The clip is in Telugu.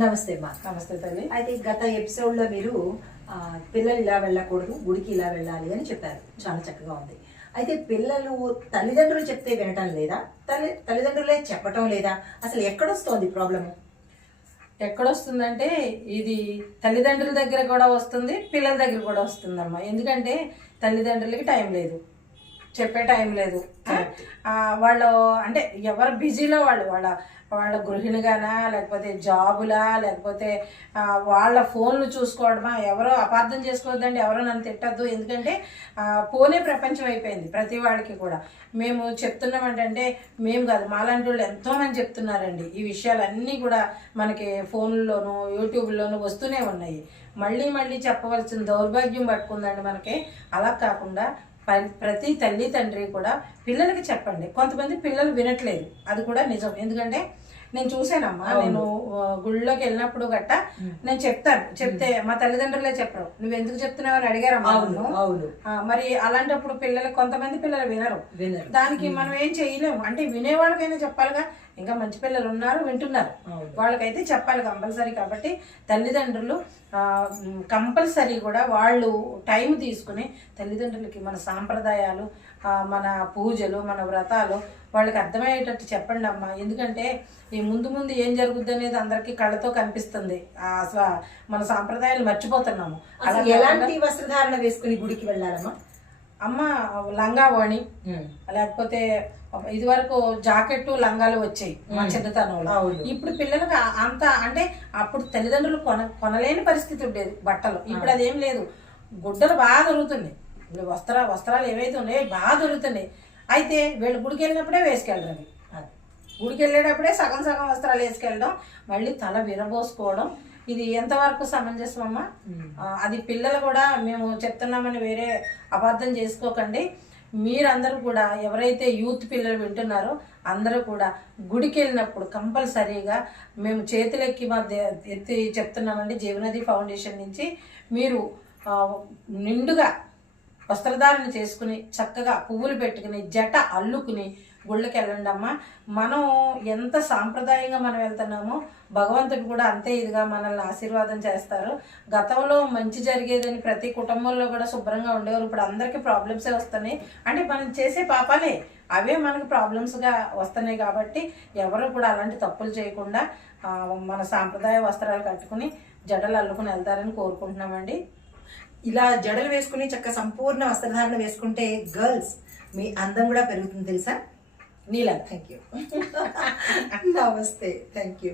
నమస్తే మా. నమస్తే తల్లి. అయితే గత ఎపిసోడ్ లో మీరు పిల్లలు ఇలా వెళ్ళకూడదు, గుడికి ఇలా వెళ్ళాలి అని చెప్పారు. చాలా చక్కగా ఉంది. అయితే పిల్లలు తల్లిదండ్రులు చెప్తే వినటం లేదా, తల్లిదండ్రులే చెప్పటం లేదా, అసలు ఎక్కడొస్తోంది ప్రాబ్లము? ఎక్కడొస్తుందంటే ఇది తల్లిదండ్రుల దగ్గర కూడా వస్తుంది, పిల్లల దగ్గర కూడా వస్తుందమ్మా. ఎందుకంటే తల్లిదండ్రులకి టైం లేదు, చెప్పే టైం లేదు. వాళ్ళు అంటే ఎవరు బిజీలో వాళ్ళ గృహిణిగానా, లేకపోతే జాబులా, లేకపోతే వాళ్ళ ఫోన్లు చూసుకోవడమా. ఎవరో అపార్థం చేసుకోవద్దండి, ఎవరో నన్ను తిట్టద్దు. ఎందుకంటే ఫోనే ప్రపంచం అయిపోయింది ప్రతి వాళ్ళకి కూడా. మేము చెప్తున్నామంటే మేము కాదు, మాలాంటి వాళ్ళు ఎంతోమంది చెప్తున్నారండి. ఈ విషయాలన్నీ కూడా మనకి ఫోన్లోను యూట్యూబ్లోను వస్తూనే ఉన్నాయి. మళ్ళీ మళ్ళీ చెప్పవలసిన దౌర్భాగ్యం పట్టుకుందండి మనకి. అలా కాకుండా ప్రతి తల్లి తండ్రి కూడా పిల్లలకి చెప్పండి. కొంతమంది పిల్లలు వినట్లేదు, అది కూడా నిజం. ఎందుకంటే నేను చూసానమ్మా, నేను గుళ్ళోకి వెళ్ళినప్పుడు గట్ట నేను చెప్తే మా తల్లిదండ్రులే చెప్పరు. నువ్వు ఎందుకు చెప్తున్నావు అని అడిగారమ్మా. మరి అలాంటప్పుడు కొంతమంది పిల్లలు వినరు. దానికి మనం ఏం చేయలేము. అంటే వినేవాళ్ళకైనా చెప్పాలిగా. ఇంకా మంచి పిల్లలు ఉన్నారు, వింటున్నారు, వాళ్ళకైతే చెప్పాలి కంపల్సరీ. కాబట్టి తల్లిదండ్రులు కంపల్సరీ కూడా వాళ్ళు టైం తీసుకుని తల్లిదండ్రులకి మన సాంప్రదాయాలు, మన పూజలు, మన వ్రతాలు వాళ్ళకి అర్థమయ్యేటట్టు చెప్పండి అమ్మా. ఎందుకంటే ఈ ముందు ముందు ఏం జరుగుద్ది అనేది అందరికీ కళ్ళతో కనిపిస్తుంది. అసలు మన సాంప్రదాయాలు మర్చిపోతున్నాము. ఎలాంటి వస్త్రధారణ వేసుకుని గుడికి వెళ్ళాలమ్మా? అమ్మ లంగా ఓణి, లేకపోతే ఇది వరకు జాకెట్టు లంగాలు వచ్చాయి మా చిన్నతనంలో. ఇప్పుడు పిల్లలకు అంత అంటే అప్పుడు తల్లిదండ్రులు కొనలేని పరిస్థితి ఉండేది బట్టలు. ఇప్పుడు అదేం లేదు. గుడ్డలు బాగా దొరుకుతున్నాయి. ఇప్పుడు వస్త్రాలు ఏవైతే ఉన్నాయో బాగా దొరుకుతున్నాయి. అయితే వీళ్ళు గుడికి వెళ్ళినప్పుడే వేసుకెళ్ళరు. గుడికి వెళ్ళేటప్పుడే సగం సగం వస్త్రాలు వేసుకెళ్ళడం, మళ్ళీ తల విరబోసుకోవడం, ఇది ఎంతవరకు సమంజసం అమ్మా? అది పిల్లలు కూడా మేము చెప్తున్నామని వేరే అపార్థం చేసుకోకండి. మీరందరూ కూడా ఎవరైతే యూత్ పిల్లలు వింటున్నారో అందరూ కూడా గుడికి వెళ్ళినప్పుడు కంపల్సరీగా మేము చేతులెక్కి ఎత్తి చెప్తున్నామండి. జీవనది ఫౌండేషన్ నుంచి మీరు నిండుగా వస్త్రధారణ చేసుకుని చక్కగా పువ్వులు పెట్టుకుని జట అల్లుకుని గుళ్ళకి వెళ్ళండి అమ్మా. మనం ఎంత సాంప్రదాయంగా మనం వెళ్తున్నామో భగవంతుడు కూడా అంతే ఇదిగా మనల్ని ఆశీర్వాదం చేస్తారు. గతంలో మంచి జరిగేదని ప్రతి కుటుంబంలో కూడా శుభ్రంగా ఉండేవారు. ఇప్పుడు అందరికీ ప్రాబ్లమ్సే వస్తున్నాయి. అంటే మనం చేసే పాపాలే అవే మనకి ప్రాబ్లమ్స్గా వస్తున్నాయి. కాబట్టి ఎవరు కూడా అలాంటి తప్పులు చేయకుండా మన సాంప్రదాయ వస్త్రాలు కట్టుకుని జడలు అల్లుకుని వెళ్తారని కోరుకుంటున్నామండి. ఇలా జడలు వేసుకుని చక్క సంపూర్ణ వస్త్రధారణ వేసుకుంటే గర్ల్స్ మీ అందం కూడా పెరుగుతుంది తెలుసా? నీలా. Thank you. నమస్తే. Thank you.